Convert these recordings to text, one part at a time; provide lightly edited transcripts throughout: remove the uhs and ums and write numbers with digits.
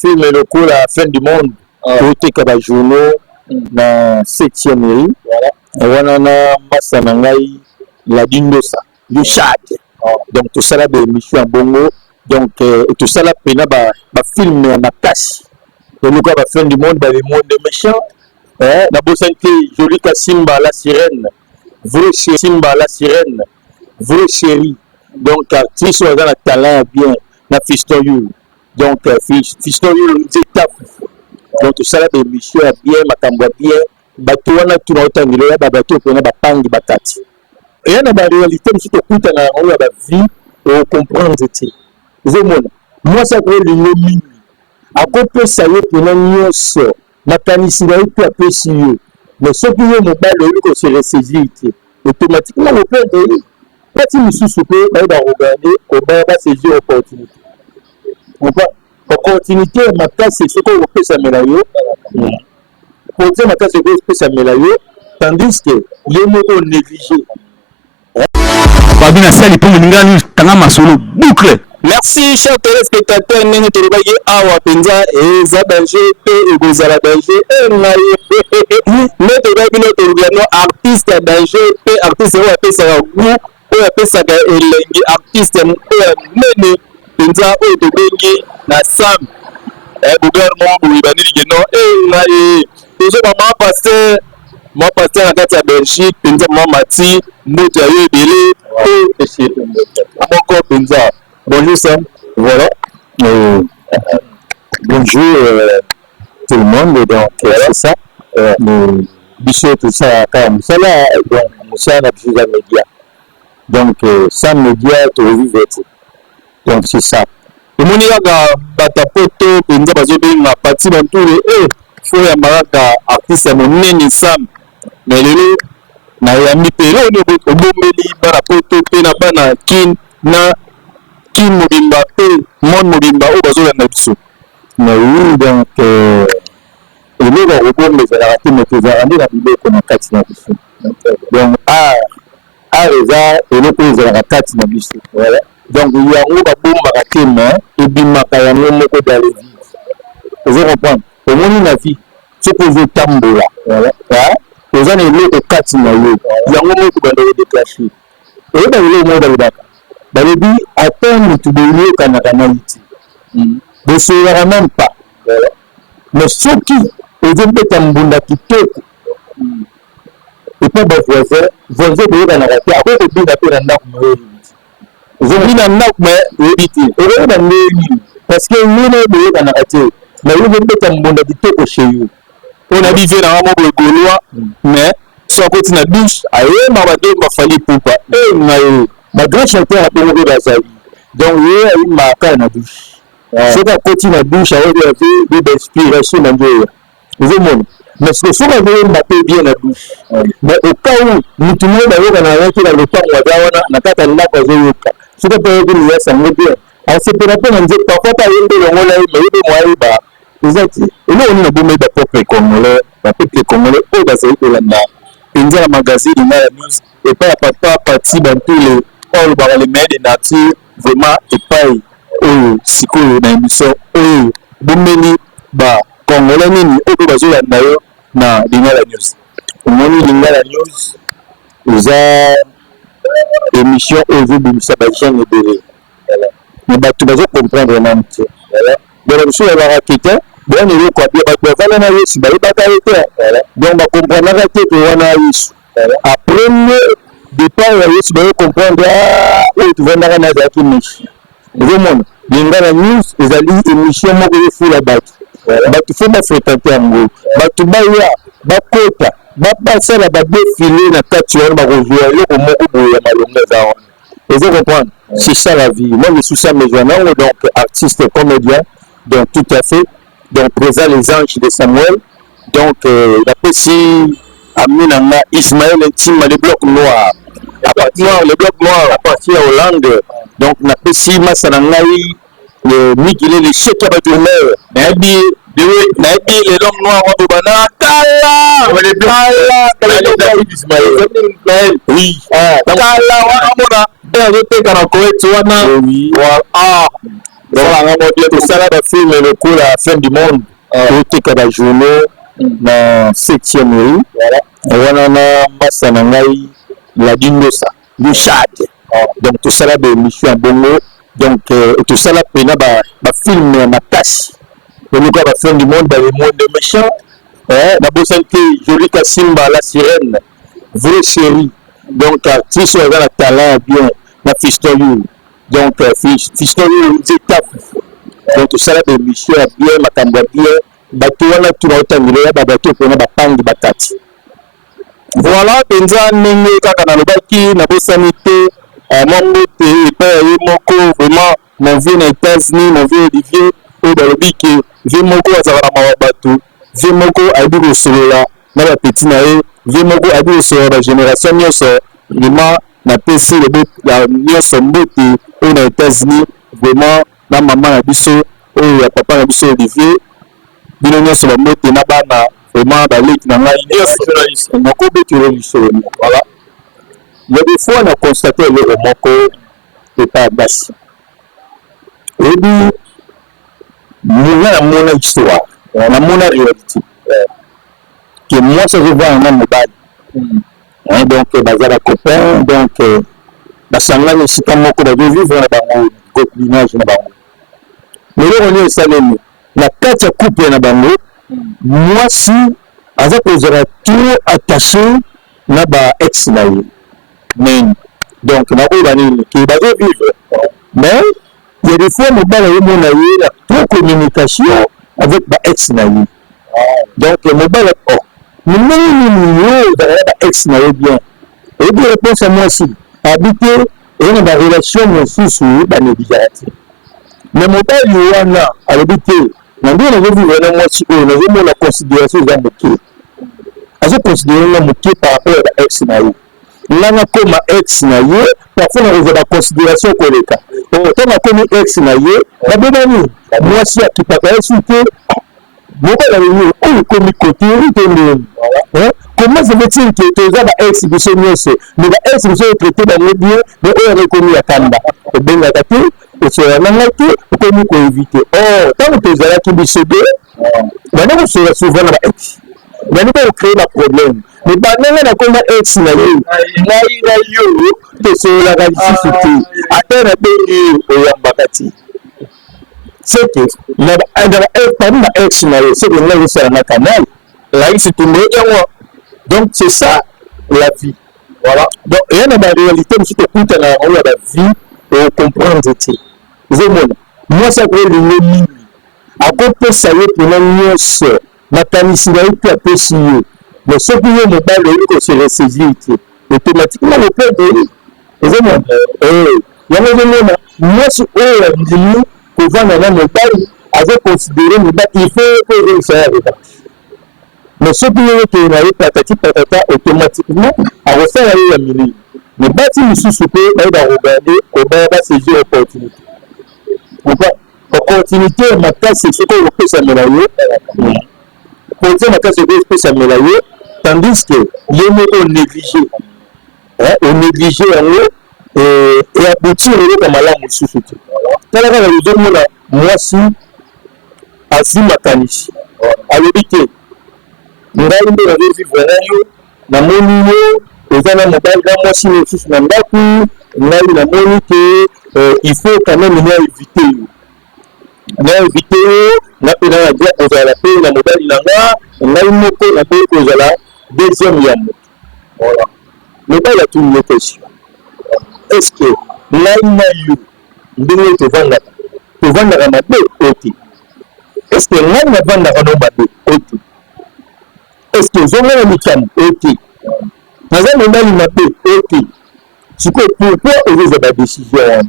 film local la fin du monde côté ka ba journaux na 7e mairie wana na massa na ngai la dindosa du Chad donc tout ça là des émissions bongo donc tout ça là pena ba film na casse et le ba fin du monde ba le monde méchant na bosante joli ka Simba la sirène vrai Simba la sirène vrai chérie donc artiste a un talent bien na Fiston You donc Fiston You donc tout ça là des missions bien makambo bien bato wana tuna otangilo ya bato pena ba pangi batati et na ba réalité musu to kuta na on ba vie et comprendre ti zomona moi ça ko lingo mingi akopesa yo pena nyonso makanisi na yo pe apesi yo mais soki yo mobali oyo ko se ressaisir ti automatiquement le père de pati misusu pe ba regarder comment va saisir opportunité ou pas opportunité makasi soko opesa melayo opportunité makasi soko opesa melayo tandis que yo moko négligé babina sali pour ngani tanga masolo boucle. Merci chers téléspectateurs nini tolobaki awa penza eza danger pe ekozala danger mais tolobaki bino tolobano artiste danger pe artiste oyo apesaka goût oyo apesaka elengi artiste oyo nene penza oyo tobengi na sam gouvernement boyebani likeno ngai tozoba mwa pasteur na kati ya Belgique penza mwa mati moto ayo ebele moko penza. Bonjour Sam, voilà. Bonjour tout le monde, donc c'est ça. Bichot tout ça, comme ça là, donc ça n'a plus de médias. Donc sans médias, tu revives. Donc c'est ça. Le monde y a batapoto, penza bazobe na parti dans tout le faut y avoir artiste mon nene Sam. Mais le na yami pelo no bombeli barapoto pe na bana kin na qui mobimba pe mon mobimba o bazola na biso na oui donc et le robot mais la raté mais que ça andi na biloko na kati na biso donc eza et le ko za na kati na biso voilà donc il y a un bomba rakema et bimaka ya moko dans les vies vous comprendre au monde na vie ce que je tambola voilà vous en avez le kati na yo il y a un moko dans les déclencher et dans le monde dans balobi atteindre tout de lieu kanaka iti de se même pas mais ceux qui ont été mbunda kitoko et pas ba voisin de kanaka après de bien après na ndako zomi na ndako mais ebiti et na ndeni parce que nous ne kanaka te mais ils ont été mbunda kitoko chez eux on a vivre dans un monde gaulois mais soit côté na douche aye ma ba de ba fali poupa ma grand chanteur a beaucoup d'azali donc il y a une marque na douche c'est à côté na douche avec des inspirations dans Dieu vous monde mais ce que ça va m'appeler bien la douche mais au cas où nous tout le monde va na rentrer dans le temps wana na kata na kwa zoyoka c'est pas pour que nous ça me bien alors c'est pour appeler nje parfois pas yende longola mais moi ba exact et là on a beau mettre peuple congolais au bazali de la penza magazine na news et pas papa parti dans tous les all par les mères de nature vraiment et pas siko na émission bomeli ba congolais nini oyo bazola nayo na Lingala News omoni Lingala News uza émission aujourd'hui ba jeune ebele mais bato bazo comprendre vraiment voilà donc sur la raquette bon il est quoi bien ba vala na yesu ba yebaka ete donc ba comprendre la tête wana yesu après départ yesu ba comprendre tu vas na na zaki mishi vraiment Lingala News ezali émission moko efula bato bato fo ba fréquenter ngo bato ba ya ba kota ba passer la ba défiler na kati wana ba rejoindre yo moko boya malonga za wana vous comprendre c'est ça la vie moi je suis ça mes jeunes donc artiste comédien donc tout à fait donc présent les anges de Samuel donc la petit Aminanga Ismaël Intime les blocs noirs à partir les blocs noirs à partir de Hollande donc la petit Massanangai le Miguel les chèques à tourner nabi les hommes noirs en Bobana Kala les blancs Ismaël oui Kala wana mona ben je te kana koet wana Donc ça là le film le coup la fin du monde était que la journée na 7e rue voilà na massa na ngai la Dindosa du Chad. Donc tout ça là de mission bongo donc tout ça là pena ba film na makasi le cas la fin du monde dans le monde des méchants na bosante Jolie Simba la sirène vraie série donc artiste avec la talent bien la Fistoyu donc Fistoyu étape donc tout ça là de mission bien makambo bien bato wana tunaotangila bato pona bapangi batati voilà penza ndenge kaka na lobaki na bosani te mongo te epai ye moko vraiment mon vieux na États-Unis mon vieux Olivier oyo balobi ke vie moko azalaka na mawa bato vie moko ayebi kosolola na bapeti na ye vie moko ayebi kosolola bagénération nyonso vraiment napesi nyonso mbote oyo na États-Unis vraiment na mama na biso oyo ya papa na biso Olivier bino nyonso bambote na bana vraiment baleki na ngai nyonso nakobetela biso voilà il y a des fois on a constaté le moko epa basi ebi mona histoire na mona réalité que moi ça je vois un mobile donc bazala copain donc basangani sika moko ba vivre na bango copinage na bango mais on est salé la kati ya couple na bango mwasi aza kozala tout attaché na ba ex na ye mais donc na oyo banini ke bazo vivre mais il y a des fois mobala ye mona ye la trop communication avec ba ex na ye donc mobala nini yo ba ex na ye bien et bien réponse à moi aussi habiter et na ba relation mosusu ba négligence mais mobali wana habiter na ndio nazovive na mwasi oyo nazomona considération za moke azoconsidéré na moke par rapport à ex na ye nanga koma ex na ye parfois na kozala considération koleka ntango akomi ex na ye nabebani mwasi akipaka yesu te mobala oyo oyo komi kote te ndeni comment ça veut-il que toza ba ex biso nyonso mais ba ex biso traité bango bien mais oyo akomi ya kamba ebengaka te osola nanga te okomi koévite ntango tozalaki biso de bana kosola souvent na ba ex bani kocréer ba problème mais bananga nakoma ex na ye ngai na yo tosololaka lisusu te ata na bengi oyambaka te c'est que parmi ma ex na ye c'est que ngai osalanga canal laisi tumbe yango donc c'est ça la vie voilà donc eya na baréalité mosusu tokutana yango ya bavie ocomprendre te ozomona mwasi akoelingo mingi akopesa ye mpena nyonso makanisi na ye mpe apesi ye mais soki ye mobali oyebi kose ressaisir te automatiquement lopede ye ozomona yango ozomona mwasi oyo ya ndimi kovanda na mobali azoconsidere mobali il faut que ezolisa ya revanche mais soki ye okeye na ye patati patata automatiquement akosala ye ya milili mais bati lisusu mpe bayeba regarde kobaya basaisir opportunité opportunité makasi soki okopesamela ye opportunité makasi okopesamela ye tandis que ye moko onéglige yango eaboutir eloko malamu lisusu te tala kaka ozomona mwasi azwi makanisi alobi te ngai nde nazovivre na yo namoni yo eza na mobali na mwasi mosusu na ndako ngai namoni ke il faut quand même na éviter yo na mpe na nadia kozala mpe na mobali na nga ngai moko nakoki kozala deuxième ya moto mobali atuni yo question est ce que ngai na yo ndenge tovandaka mabe ote est ce que ngai navandaka no mabe ote est ce que ozongana likambo ote naza mobali mabe ote sikoyo pourquoi ozoza badécision wana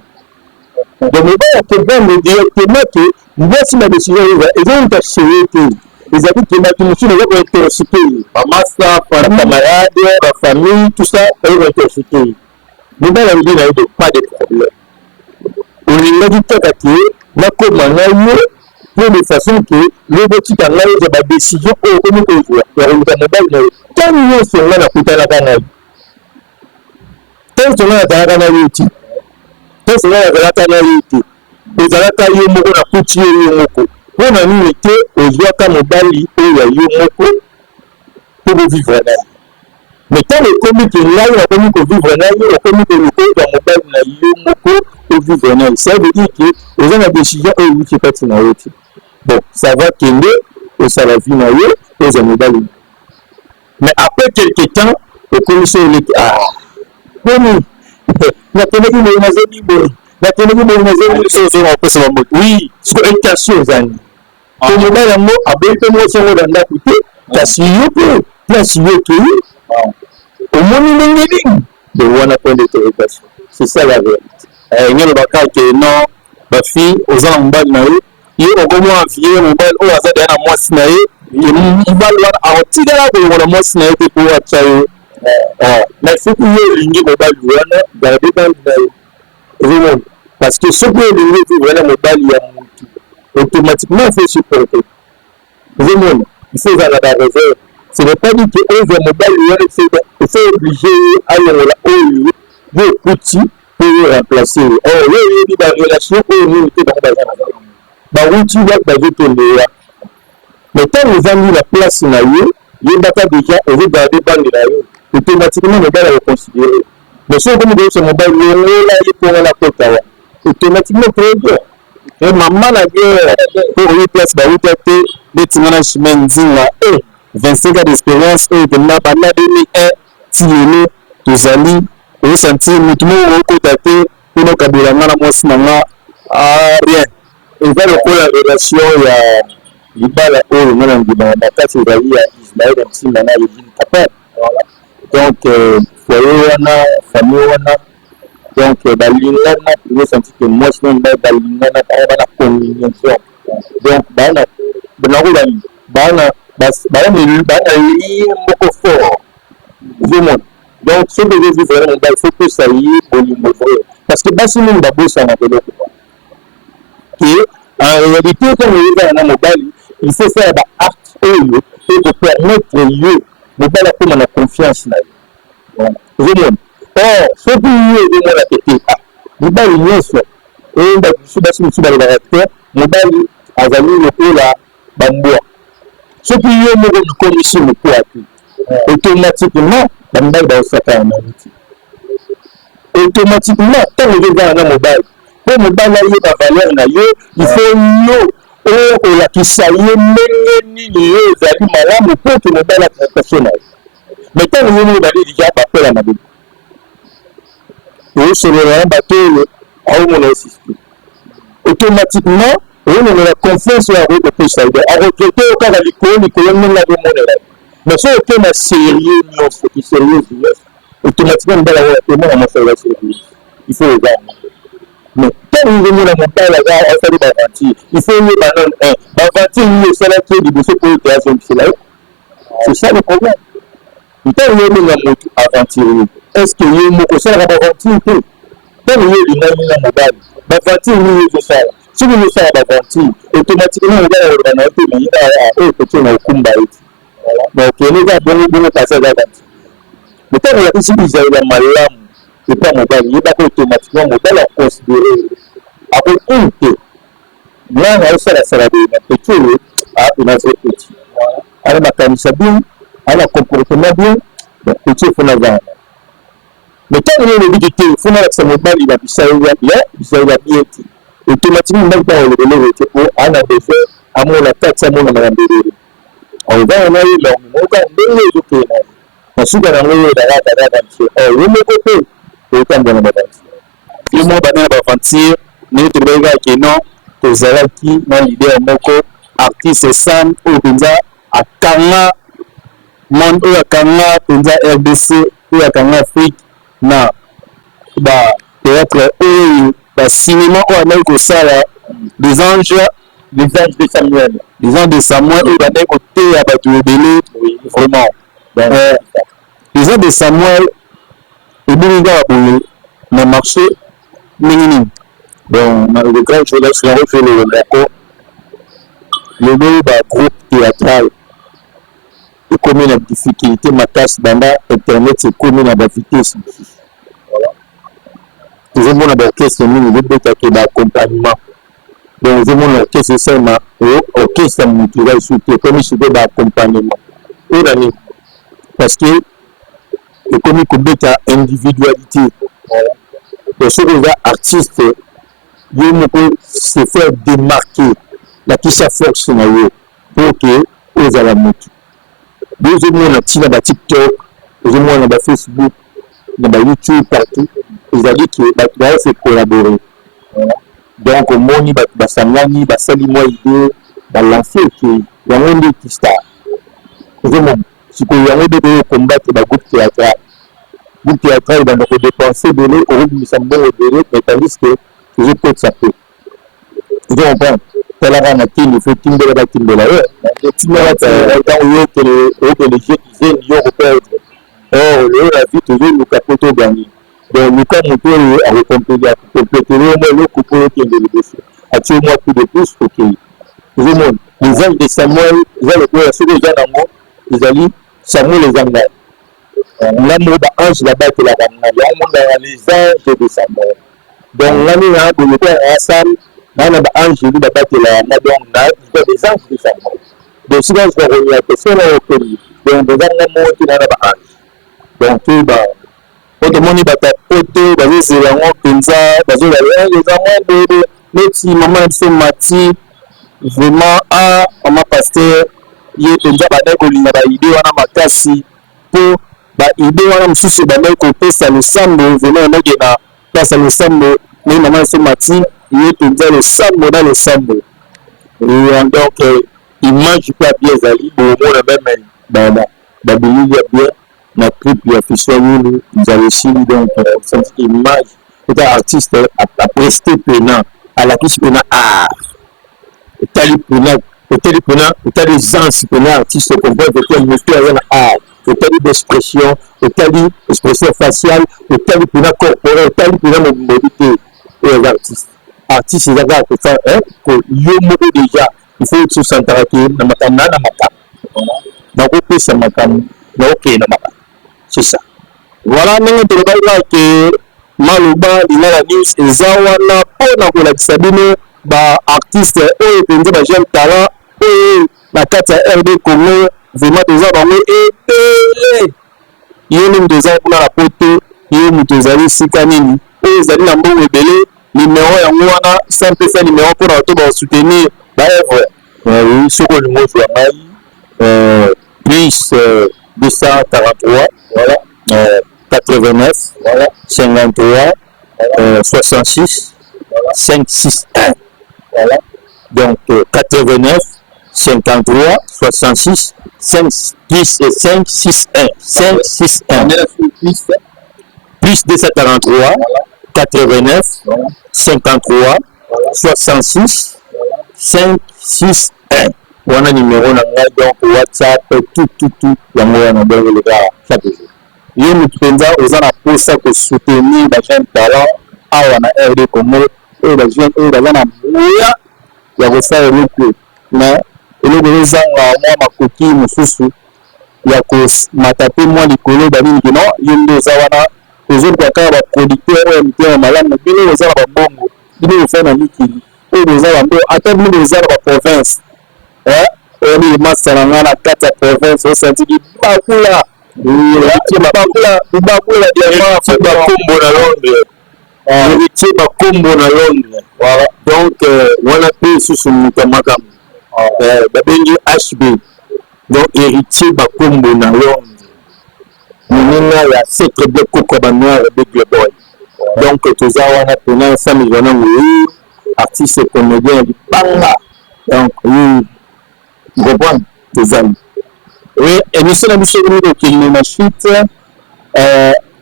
donc mobali akevande directement ke mwasi badécision ezouta seye te ezali ke bato mosusu eza kointercite ye bamasa camarade bafamille tout ça ezointercite ye mobali alobi na ye de pas de problème olingaki kaka te nakoma na yo pour de façon ke lokotika ngai oza badécision oyo okomi kozwa ya koluka mobali na yo ntango nyonso ngai nakutanaka na yo ntango ngai nazalaka na yo ti ntango ngai nazalaka na yo te ozalaka yo moko na kuti yo moko mpona nini te ozwaka mobali oyo ya yo moko mpo bovivre na ye mais ntango ekomi ke ngai nakomi kovivre na ye okomi kolukoza mobali na yo moko ovivre na ye ça veut dire ke oza na décision oyo euti kati na yo te bon ça va kende osala vie na yo oza mobali mais après quelque temps okomi so oleki boni nakendeki boye nazeli boye nakendeki boye nazeli sozonga kopesa bambote oui siko intention ezani to mobali yango aboyi mpe mwasi yango na ndako te kasi yo mpe place yo okei omoni ndenge nini de wana point d'interrogation c'est ça la vérité ngai lobaka ke non bafille oza na mobali na ye ye okomona vie mobali oyo aza deya na mwasi na ye mobali wana akotikala kolongola mwasi na ye te mpo atya yo mais soki yo olingi mobali wana garde bandi na ye ozomona parce que soki olingi ovivre na mobali ya motu automatiquement il faut supporter ozomona il faut ozala na réserve ce n'est pas dit que oyo mobali wana il faut obligé ayongola oyo yo okuti mpo yo remplacer yo oyebi barelation oyo nini te bango baza na bawuti waki bazotondela mais ntango ozangi na place na yo yebaka déjà ozogarde bandi na yo automatiquement mobali akoconsidéré mais soki okomi koyebisa mobali longola ye mponga na kota wana automatiquement très bien mama na guerre mpo oyi place bawuta te ndetinga na chemin nzinga 25 ans d'expérience oyo penza banda 2001 ti lelo tozali ozosanti motu moko okota te mpona okabela nga na mwasi na nga rien eza lokola relation ya libala oyo nga na ndima makasi ezali ya Ismaël ya nsimba na Yegine Kapel donc foyer wana famille wana donc balingana ozosanti ke mwasi na mobali balingana bana communication donc bana lié moko fort ozomona donc soki ozovivre na mobali faut que ça y est bolingo vrai parce que basi mingi babosana biloko ke en réalité comme oyezana na mobali il faut faire baacte oyo ekopermettre yo mobali akoma na confiance na yo ozomona or soki yo ozomona kete mobali nyonso oyemba basi mosusu balobaka te mobali azali lokola bambwa soki yo moko mikomisi mokuwa te automatiquement bamibali baosakana na yo te automatiquement ntango ozozala na mobali mpo mobali ayeba valeur na yo il faut yo oyo kolakisa ye ndenge nini yo ezali malamu mpo ke mobali aprestation na yo mais ntango yo mobali deja bapela mabe oyosolola na bato oyo aomona osispi automatiquement oyononela confiance oyo akoki kopesa yo aregrete yo kaka likolo ndenge azomonela mais soki oke na sérieux nyonso kisérieuse nyonso automatiquement mobali oyo akomona mosala sérieux il faut eza mais ntango ozomona mobali asali baventure il faut oyeba nano baventure nini osalaki liboso mpo oyo azongisela yo c'est ça le problème ntango oyomenga motu aventurier est-ce que yo moko osalaka baventure te ntango yo elingani na mobali baventure nini ozosala soki ozosala baventure automatiquement mobali akoloba na yo te meyina oyo kotie na okumba eti donc eza bongo pasi aza aventure mais ntango olakisi bizaela malamu epa mobali yebaka automatiquement mobali aconsidéré akoin te nanga aosalasala boye na peti oyo apena zo peti ana makanisa bien ana comportement bien donc peti efona zana mais ntango yo olobiki te efona alakisa mobali na bisaela bien te automatiquement mobali ntango olobelele te po ana besoin amona kati amona mayambelele ozana na ye longomoka ndenge ezokee na ye nasuka nango oyo ezalaka yo moko te otambola na baventure yo moko bana na baventure ndenge tolobaki kaka non tozalaki na lider moko artiste sam oyo mpenza akanga monde oyo akanga mpenza RDC oyo akanga Afrique na batheatre oyo bacinema oyo andaki kosala des anges de Samuel oyo bandaki koteya bato ebele vraiment les anges de Samuel ebili kaka boye na marché ndenge nini bon na le grand journaliste yango fe lelo moko lelo bagroupe théâtral ekomi na difficulté makasi banda internet ekomi na bavitese mosusu tozomona baorchestre mingi ebetaki baaccompagnement Donc je montre que c'est ça ma OK ça me motive surtout comme je dois accompagnement parce que le comique bêta individualité de ce que les artistes ils peuvent se faire démarquer la qui sa force pour que aux à la moto deuxièmement on a na TikTok deuxièmement on a Facebook on a YouTube partout ils a dit que va se collaborer donc au moni basangani basali moi idée balancer que yango nde qui star vraiment si que yango de combattre ba groupe théâtral il va nous dépenser de l'eau au rythme de Sambo de mais tandis que je peux ça peut je comprends tel avant na qui il faut timber la timber dans où que les jeux disaient ils ont perdre la vie toujours nous capote gagner donc nous comme on peut compléter le couple qui est de dessus actuellement plus de plus OK tout le monde les anges de Samuel ils ont le droit sur les gens d'amour ils allaient Samuel les anges l'amour d'ange là-bas que la les anges de Samuel donc l'année là de l'école ensemble dans la ange de là-bas que la madame là des anges de Samuel donc si on se remet à personne au pays donc des anges qui dans la ange donc tout bah pour demander bata poto bazé c'est vraiment penza bazé les amants de petit maman c'est mati vraiment à maman pasteur yé penza bata ko linga ba idée wana makasi pour ba idée wana msusu ba ko pesa le sambo vraiment na gena pesa le sambo mais maman c'est mati yé penza le sambo dans le sambo et donc image pas bien zali bon on même ba bien na clip ya officiel nous avez aussi donc cette image c'est un artiste à prester pena à la plus pena tali pena tali gens pena artiste comprend que il fait un art tali d'expression tali expression faciale tali pena corporelle tali pena mobilité et les artistes ils avaient à faire que yo moko déjà il faut se s'intéresser na makana na makana donc on peut se makana na OK na makana c'est ça voilà ndenge toloba ke maloba lina la news ezawana pona kolakisa bino ba artiste oyo penza ba jeune talent oyo na kati ya RD Congo vraiment toza bango ebele yeni mutu eza kuna na poto ye mutu ezali sika nini oyo ezali na mbongo ebele numéro yango wana simple fait numéro mpona bato basoutenir baevre oui soko olingo ozwa mai plus 243 voilà 89 voilà 53 66 561 voilà donc 89 53 66 5 10 et 5 6 1 5 6 1 plus 243 89 53 66 5 6 1 wana numéro na ngai donc WhatsApp tout yango wana donc le gars chaque jour ye mutu penza oza na posa ko soutenir ba jeune talent awa na RD Congo et ba jeune oyo baza na moya ya kosala eloko mais eloko ezanga mwa makoki mosusu ya komata pe mwa likolo banini kino ye nde oza wana ozoluka kaka baproducteur oyo mitema malamu bino oza na babongo bino ofa na mikili oyo oza bambo ata bino oza na baprovince oyo masala nga na kati ya province osantiki bakula bakula diamant bakombo na Londres héritier bakombo na Londres voilà donc wana pe susu mutu makambo babengi HB donc héritier bakombo na Londres monina ya secret de coco banoir de gleboy donc toza wana pena sami jona moyi artiste comédien du banga donc comprendre des amis oui et nous sommes de qui nous machite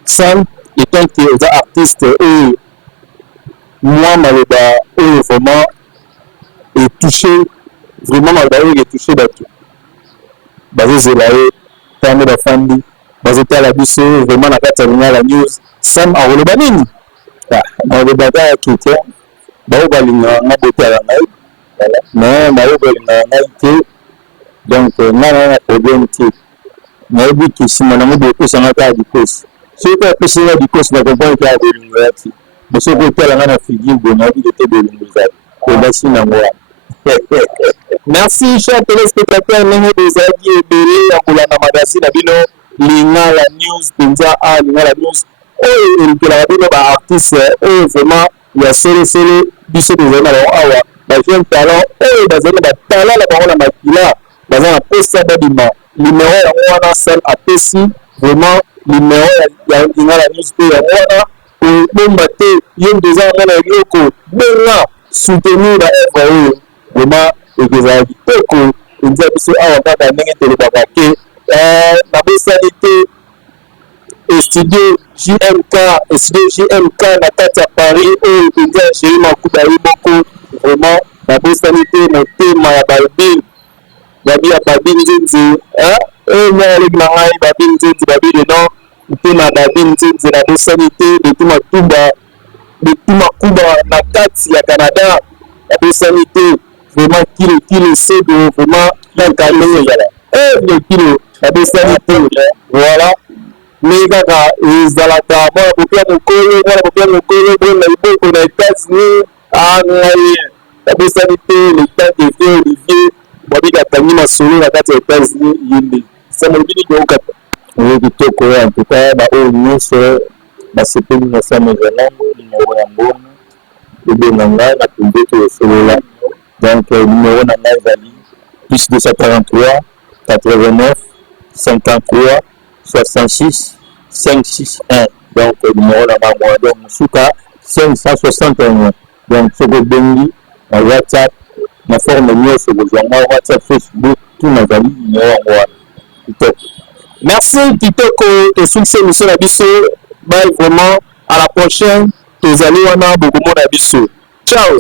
Sam étant que les artistes et moi maloba et vraiment est touché vraiment maloba est touché d'être basé sur la terme de famille basé à la bise vraiment la carte la news Sam a relevé nini dans le bagage qui était baobalinga na beauté à la mais baobalinga na donc nana problème qui mais bi qui si mon ami beaucoup ça n'a pas du cause c'est pas possible du cause la comprendre qu'il y a des limites mais ce que la nana figure de na vie était de limites Merci Nangoa. Merci chers téléspectateurs, nous des amis et belé à Boulana Magazine à Bino, Lingala News, Pinza A, Lingala News. Oh, il y a des artistes, oh, vraiment, il y a solo, biso des amis à Awa, la jeune talent, oh, dans un talent, la parole à Makila, dans un poste d'abima, numéro à Wana, celle à Pessi, vraiment, numéro à Lingala News, à Wana, pour même maté, il y a des ans, on a eu au Benga, soutenir la FAO, vraiment, et des agriculteurs, ils disent que c'est un peu de temps la spécialité studio JMK na kati ya Paris oyo penza chéri makuba yiboko vraiment la spécialité motema ya balbine babi ya babine nzinzi oyo aleki na ngai babine nzinzi babi dedans motema babine nzinzi na spécialité betuma kuba na kati ya Canada la spécialité vraiment kilo sedo vraiment la galère le kilo la spécialité voilà mais kaka ezalaka mwana popia mokolo na liboko na États-Unis ngai babosani te le temps de vie Olivier babika tangi masolo na kati ya États-Unis yinde samolobini kookata oyo kitoko en tout cas baoyo nyonso basepeli na sameza nango numero ya mbona ebenga ngai na pembeto esolola donc numero na ngai ezali plus 243 89 53 66 561 donc numéro na bango donc suka 561 donc soko bengi na WhatsApp na forme nyonso bozwanga WhatsApp Facebook tout nazali numéro yango wana kitoko. Merci kitoko tosulise miso na biso bye vraiment à la prochaine tozali wana bokomona biso ciao.